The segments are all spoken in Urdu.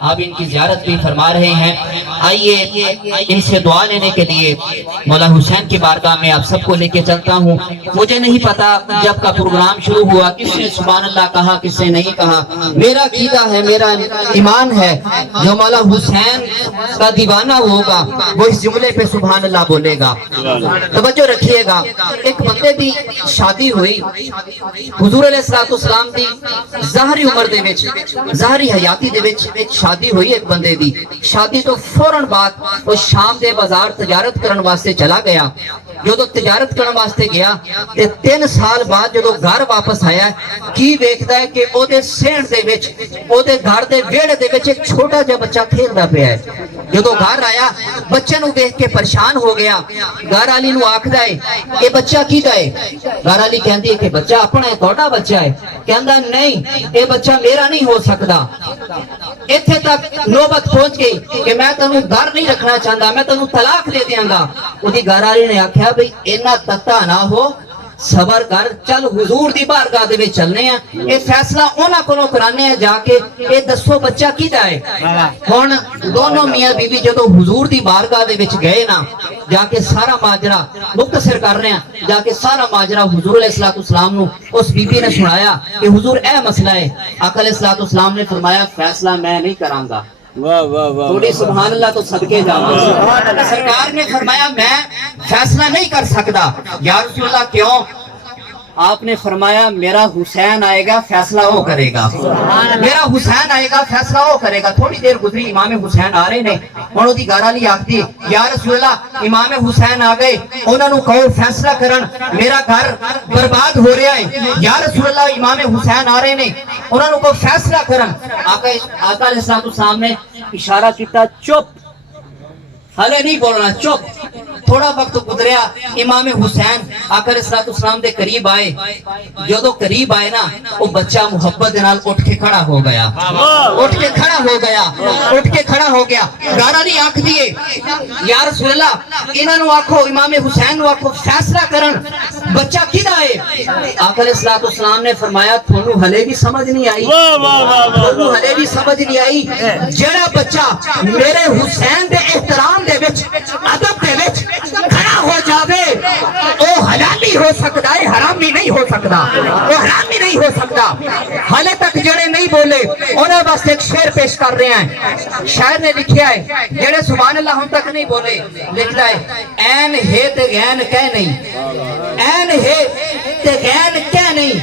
آپ ان کی زیارت بھی فرما رہے ہیں. آئیے ان سے دعا لینے کے لیے مولا حسین کی بارگاہ میں آپ سب کو لے کے چلتا ہوں. مجھے نہیں پتا جب کا پروگرام شروع ہوا کس نے سبحان اللہ کہا کس نے نہیں کہا. میرا عقیدہ ہے, میرا ایمان ہے, جو مولا حسین کا دیوانہ ہوگا وہ اس جملے پہ سبحان اللہ بولے گا. توجہ رکھیے گا. ایک بندے دی شادی ہوئی حضور علیہ السلام دی ظاہری عمر دے وچ, ظاہری حیاتی دے وچ ایک شادی ہوئی ایک بندے دی. شادی تو فوراً بعد وہ شام دے بازار تجارت کرن واسطے چلا گیا. جو تجارت کرن واسطے گیا تے 3 سال بعد جو گھر واپس آیا کی ویکھدا ہے کہ او دے سین دے وچ او دے گھر دے ویڑے دے وچ ایک چھوٹا جہا بچہ کھیلدا پیا ہے. جو گھر آیا بچے نو دیکھ کے پریشان ہو گیا. گھر والی نو آکھدا ہے یہ بچہ کیدا ہے؟ گھر والی کہندی ہے کہ بچہ اپنا ہے, تہاڈا بچہ ہے. کہندا نہیں یہ بچہ میرا نہیں ہو سکدا. ایتھے تک نوبت پہنچ گئی کہ میں تینوں گھر نہیں رکھنا چاہتا, میں تینوں طلاق دے دیاں گا. اودی گھر والی نے آکھیا بھئی اینا تتا نہ ہو, صبر کر, چل حضور دی بارگاہ دے وچ چلنے ہیں, اے فیصلہ انہاں کولوں کرانے ہیں جا کے اے دسو بچہ کیدا ہے. ہن دونوں میاں بیوی جدو حضور دی بارگاہ دے وچ گئے نا, جا کے سارا ماجرا مختصر کر رہے ہیں, جا کے سارا ماجرا حضور علیہ السلام نو اس بی بی نے سنایا کہ حضور اے مسئلہ ہے. آقا علیہ السلام نے فرمایا فیصلہ میں نہیں کراں گا. تھوڑی سبحان اللہ تو صدقے جاواں. سرکار نے فرمایا میں فیصلہ نہیں کر سکتا. یا رسول اللہ کیوں؟ آپ نے فرمایا میرا حسین آئے گا فیصلہ وہ کرے گا. میرا حسین آئے گا فیصلہ وہ کرے گا. تھوڑی دیر گزری امام حسین آ رہے نے. ہن اودی گھر والی آکھدی یا رسول اللہ امام حسین آ گئے, انہاں نو کہو فیصلہ کرن, میرا گھر برباد ہو رہا ہے. یا رسول اللہ امام حسین آ رہے نے, انہاں نو کہو فیصلہ کرن. آقا علیہ السلام نے اشارہ کیتا چپ, ہلے نہیں بولنا, چپ. تھوڑا وقت گزریا, امام حسین آقا علیہ السلام دے قریب آئے. جو قریب آئے نا وہ بچہ محبت دے نال اٹھ کے کھڑا ہو گیا, اٹھ کے کھڑا ہو گیا, اٹھ کے کھڑا ہو گیا. گھر والی آکھ دیے یا رسول اللہ انہاں نو آکھو, امام حسین نو آکھو فیصلہ کرن, بچہ کیدا ہے؟ آقا علیہ السلام نے فرمایا تھانوں ہلے بھی سمجھ نہیں آئی, تھانوں ہلے بھی سمجھ نہیں آئی. جڑا بچہ میرے حسین دے احترام دے وچ ادب دے وچ کھڑا ہو جاوے او حلالی ہو سکتا ہے, حرامی نہیں ہو سکتا. وہ حرامی نہیں ہو سکتا. حالے تک جڑے نہیں بولے انہاں واسطے ایک شعر پیش کر رہے ہیں. شاعر نے لکھیا ہے جڑے سبحان اللہ ہم تک نہیں بولے, لکھتا ہے این ہے تے غین کہہ نہیں, این ہے تے غین کہہ نہیں,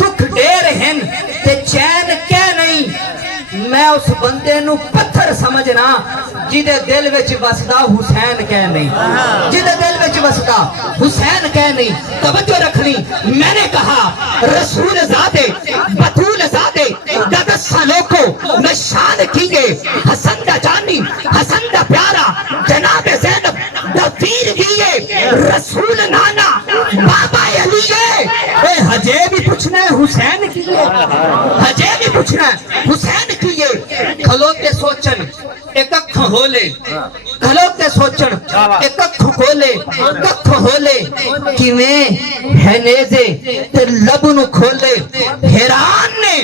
دکھ ڈیر ہن تے چین کہہ نہیں. میں اس بندے نو پتھر سمجھنا جدے دل وچ وسدا حسین کہہ نہیں, جدے دل وچ وسدا حسین کہہ نہیں. توجہ رکھنی, میں نے کہا رسول زادے بطول زادے دد سالوں کو نشان کیے, حسن دا جانی حسن دا پیارا جناب زینب دا پیر کیے, رسول نانا بابا علی اے ہجے بھی پوچھنا ہے حسین کیے, ہجے بھی پوچھنا ہے حسین کیے. کھلوتے سوچن ایک اکھ ہولے, کھلوتے سوچن ایک اکھ کھولے, ککھ ہولے کیویں ہے نیزے تے لب نو کھولے. حیران نے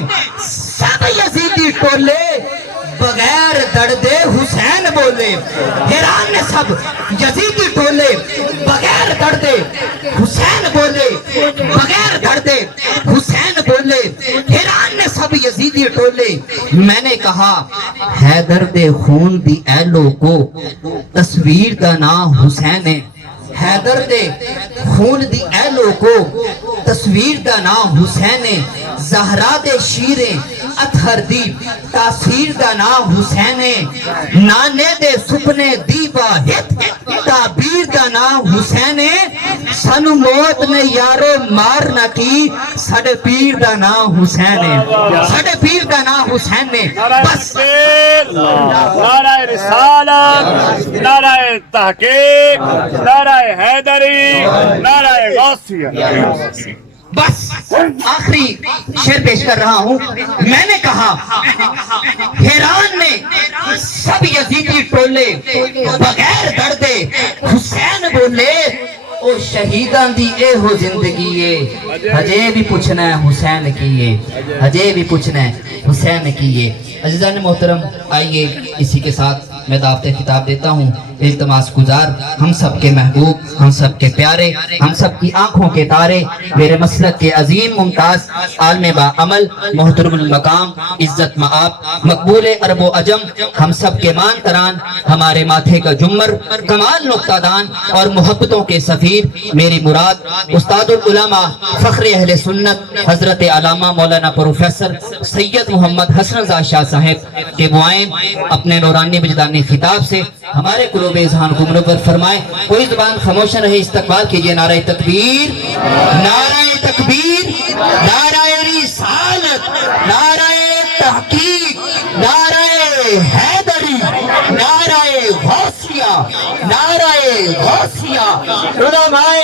سب یزیدی ٹولے بغیر دردے حسین بولے. حیران نے سب یزیدی ٹولے بغیر دردے حسین بولے, بغیر دردے حسین بولے. حیران نے سب یزیدی ٹولے. میں نے کہا حیدر دے خون دی اہلو کو تصویر دا نام حسین ہے. حیدر دے خون دی اہلو کو تصویر دا نام حسین ہے. زہرا دے شیرے اتھر دی تاثیر دا نام حسین ہے. نانے دے سپنے دی واحد تعبیر دا نام حسین ہے. سانو موت نے یارو مار نہ کی, ساڈے پیر دا نام حسین ہے, ساڈے پیر دا نام حسین ہے. بس نعرہ رسالت, نعرہ تحقیق, نعرہ حیدری, نعرہ غوثیہ. بس آخری شعر پیش کر رہا ہوں. میں نے کہا حیران نے سب یزیدی ٹولے بغیر دردے حسین بولے. او شہیداں دی اے ہو زندگی ہے ہجے بھی پوچھنا ہے حسین کی ہے ہجے بھی پوچھنا ہے حسین کی ہے عزیزان محترم آئیے اسی کے ساتھ میں دعوت خطاب دیتا ہوں التماس گزار ہم سب کے محبوب ہم سب کے پیارے ہم سب کی آنکھوں کے تارے میرے مسلک کے عظیم ممتاز عالم با عمل محترم المقام عزت مآب مقبول عرب و عجم ہم سب کے مان تران ہمارے ماتھے کا جمر کمال نقطہ دان اور محبتوں کے سفیر میری مراد استاد العلماء فخر اہل سنت حضرت علامہ مولانا پروفیسر سید محمد حسن رضا شاہ صاحب کے بوائیں اپنے نورانی وجدانی خطاب سے ہمارے قلوب اذہان کو منور فرمائے کوئی زبان خاموش رہے استقبال کیجئے نعرہ تکبیر نعرہ تکبیر نعرہ رسالت نعرہ تحقیق نعرہ حیدری نعرہ غوثیہ علماء